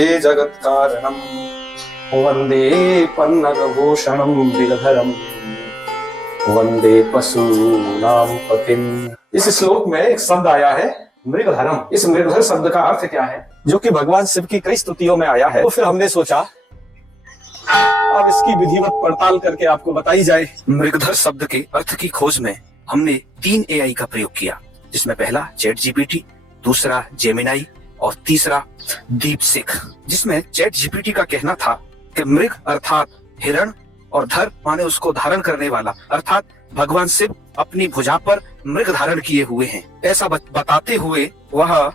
हे जगत्कारणं वंदे पन्नगभूषणं मृगधरं वंदे पशूनां पतिम्। इस श्लोक में एक शब्द आया है मृगधरम। इस मृगधर शब्द का अर्थ क्या है, जो कि भगवान शिव की कई स्तुतियों में आया है। तो फिर हमने सोचा अब इसकी विधिवत पड़ताल करके आपको बताई जाए। मृगधर शब्द के अर्थ की खोज में हमने 3 AI का प्रयोग किया, जिसमें पहला चैट जीपीटी, दूसरा जेमिनाई और तीसरा दीपसिख। जिसमें चैट जीपीटी का कहना था कि मृग अर्थात हिरण और धर माने उसको धारण करने वाला, अर्थात भगवान शिव अपनी भुजा पर मृग धारण किए हुए हैं। ऐसा बताते हुए वह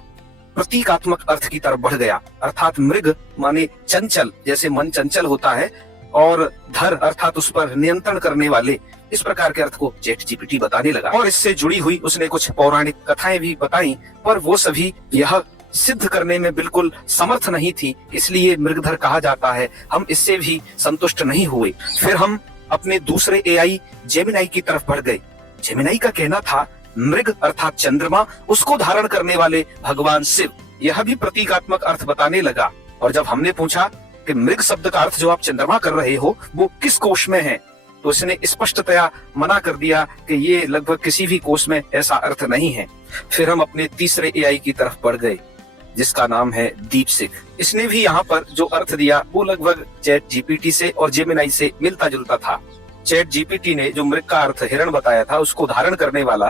प्रतीकात्मक अर्थ की तरफ बढ़ गया, अर्थात मृग माने चंचल, जैसे मन चंचल होता है, और धर अर्थात उस पर नियंत्रण करने वाले। इस प्रकार के अर्थ को चैट जीपीटी बताने लगा और इससे जुड़ी हुई उसने कुछ पौराणिक कथाएं भी बताई, पर वो सभी यह सिद्ध करने में बिल्कुल समर्थ नहीं थी, इसलिए मृगधर कहा जाता है। हम इससे भी संतुष्ट नहीं हुए। फिर हम अपने दूसरे AI जेमिनाई की तरफ बढ़ गए। जेमिनाई का कहना था मृग अर्थात चंद्रमा, उसको धारण करने वाले भगवान शिव। यह भी प्रतीकात्मक अर्थ बताने लगा। और जब हमने पूछा कि मृग शब्द का अर्थ जो आप चंद्रमा कर रहे हो वो किस कोश में है, तो इसने स्पष्टतया मना कर दिया कि ये लगभग किसी भी कोश में ऐसा अर्थ नहीं है। फिर हम अपने तीसरे AI की तरफ बढ़ गए, जिसका नाम है दीपसिख। इसने भी यहाँ पर जो अर्थ दिया वो लगभग चैट जीपीटी से और जेमिनाई से मिलता जुलता था। चैट जीपीटी ने जो मृग का अर्थ हिरण बताया था, उसको धारण करने वाला,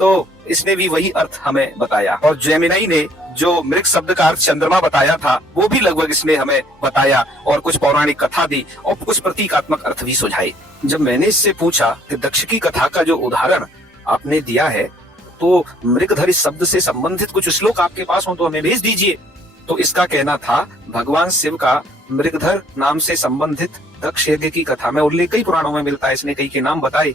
तो इसने भी वही अर्थ हमें बताया। और जेमिनाई ने जो मृग शब्द का अर्थ चंद्रमा बताया था, वो भी लगभग इसने हमें बताया और कुछ पौराणिक कथा दी और कुछ प्रतीकात्मक अर्थ भी सुझाए। जब मैंने इससे पूछा कि दक्ष की कथा का जो उदाहरण आपने दिया है, तो मृगधर इस शब्द से संबंधित कुछ श्लोक आपके पास हो तो हमें भेज दीजिए। तो इसका कहना था भगवान शिव का मृगधर नाम से संबंधित दक्ष यज्ञ की कथा में उल्लेख कई पुराणों में मिलता है। इसने कई के नाम बताए,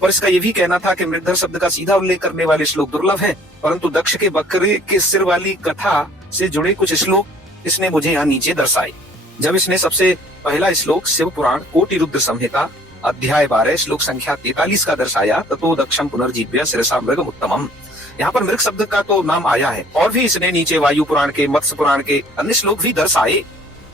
पर इसका ये भी कहना था कि मृगधर शब्द का सीधा उल्लेख करने वाले श्लोक दुर्लभ हैं। परंतु दक्ष के बकरे के सिर वाली कथा से जुड़े कुछ श्लोक इसने मुझे यहाँ नीचे दर्शाए। जब इसने सबसे पहला श्लोक शिव पुराण कोटि रुद्र संहिता अध्याय 12 श्लोक संख्या 43 का दर्शाया, ततो दक्षम पुनर्जीव्य शिरसा मृगम उत्तमम। यहाँ पर मृग शब्द का तो नाम आया है, और भी इसने नीचे वायु पुराण के, मत्स्य पुराण के अन्य श्लोक भी दर्शाए।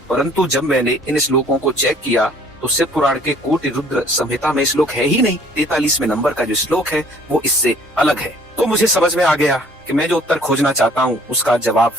परंतु जब मैंने इन श्लोकों को चेक किया तो शिव पुराण के कोटि रुद्र संहिता में श्लोक है ही नहीं। 43वें नंबर का जो श्लोक है वो इससे अलग है। तो मुझे समझ में आ गया कि मैं जो उत्तर खोजना चाहता हूँ उसका जवाब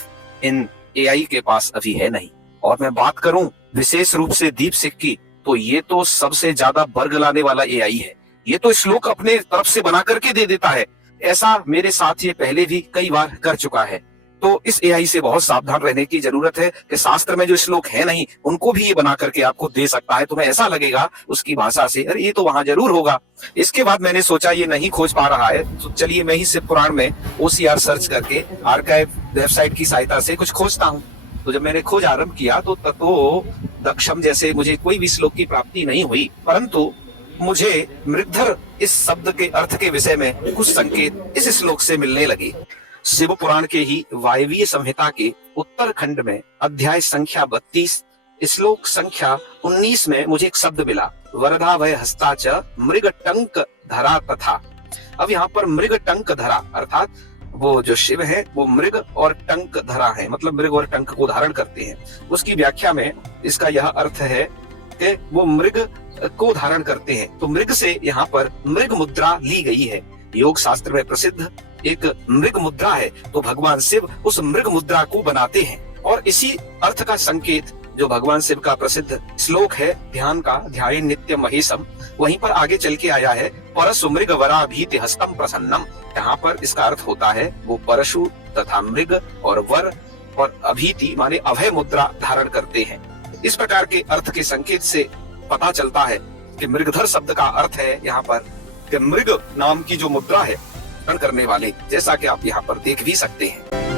इन AI के पास अभी है नहीं। और मैं बात करूं विशेष रूप से दीपसिख की, तो ये तो सबसे ज्यादा बर्ग लाने वाला AI है। ये तो श्लोक अपने तरफ से बना करके दे देता है। ऐसा मेरे साथ ये पहले भी कई बार कर चुका है। तो इस AI से बहुत सावधान रहने की जरूरत है कि शास्त्र में जो श्लोक है नहीं उनको भी ये बना करके आपको दे सकता है। तुम्हें ऐसा लगेगा उसकी भाषा से, अरे ये तो वहां जरूर होगा। इसके बाद मैंने सोचा ये नहीं खोज पा रहा है, तो चलिए मैं ही शिव पुराण में OCR सर्च करके आर्काइव वेबसाइट की सहायता से कुछ खोजता हूँ। तो जब मैंने खोज आरंभ किया तो ततो दक्षम जैसे मुझे कोई भी श्लोक की प्राप्ति नहीं हुई, परंतु मुझे मृगधर इस शब्द के अर्थ के विषय में कुछ संकेत इस श्लोक से मिलने लगे। शिव पुराण के ही वायवीय संहिता के उत्तरखंड में अध्याय संख्या 32 श्लोक संख्या 19 में मुझे एक शब्द मिला, वरदा वह हस्ता च मृग टंक धरा तथा। अब यहाँ पर मृग टंक धरा अर्थात वो जो शिव है वो मृग और टंक धरा है, मतलब मृग और टंक को धारण करते हैं। उसकी व्याख्या में इसका यह अर्थ है कि वो मृग को धारण करते हैं। तो मृग से यहाँ पर मृग मुद्रा ली गई है। योग शास्त्र में प्रसिद्ध एक मृग मुद्रा है, तो भगवान शिव उस मृग मुद्रा को बनाते हैं। और इसी अर्थ का संकेत जो भगवान शिव का प्रसिद्ध श्लोक है ध्यान का, ध्याये नित्य महेशम, वहीं पर आगे चल के आया है परशु मृग वरा भीति हस्तम प्रसन्नम। यहाँ पर इसका अर्थ होता है वो परशु तथा मृग और वर और अभीति माने अभय मुद्रा धारण करते हैं। इस प्रकार के अर्थ के संकेत से पता चलता है कि मृगधर शब्द का अर्थ है यहाँ पर कि मृग नाम की जो मुद्रा है करने वाले, जैसा कि आप यहाँ पर देख भी सकते हैं।